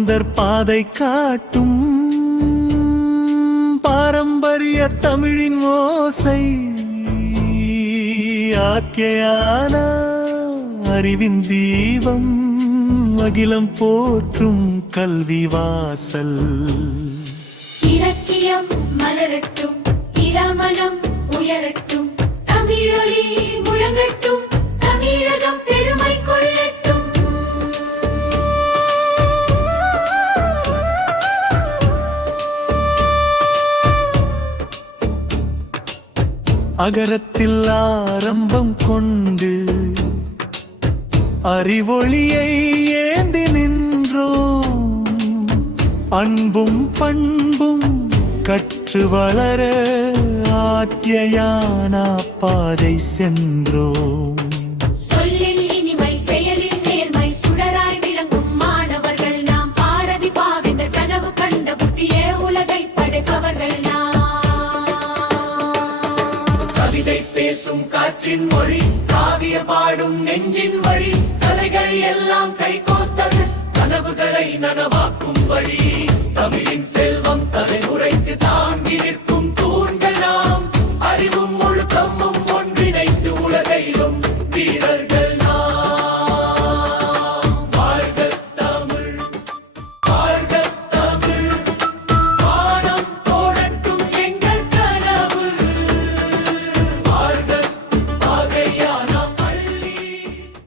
பாவேந்தர் பாதை காட்டும் பாரம்பரிய தமிழின் ஓசை ஆக்கையான அறிவின் தீபம் அகிலம் போற்றும் கல்வி வாசல். இலக்கியம் மலரட்டும், இளமனம் உயரட்டும், தமிழொலி முழங்கட்டும், தமிழகம் பெருமை கொள்ளட்டும். அகரத்தில் ஆரம்பம் கொண்டு அறிவொளியை ஏந்தி நின்றோம், அன்பும் பண்பும் கற்று வளர ஆத்யயான பாதை சென்றோம். சொல்லில் இனிமை, செயலில் நேர்மை, சுடராய் விளங்கும் மாணவர்கள் நாம். பாரதி பாவேந்தர் கனவு கண்ட புதிய உலகை படைப்பவர்கள் நாம். கவிதை பேசும் காற்றின் மொழி, காவிய பாடும் நெஞ்சின் வழி, கலைகள் எல்லாம் கைகோத்தது கனவுகளை நனவாக்கும் வழி. தமிழின் செல்வம் தலைமுறைக்கு தாங்கி நிற்கும்.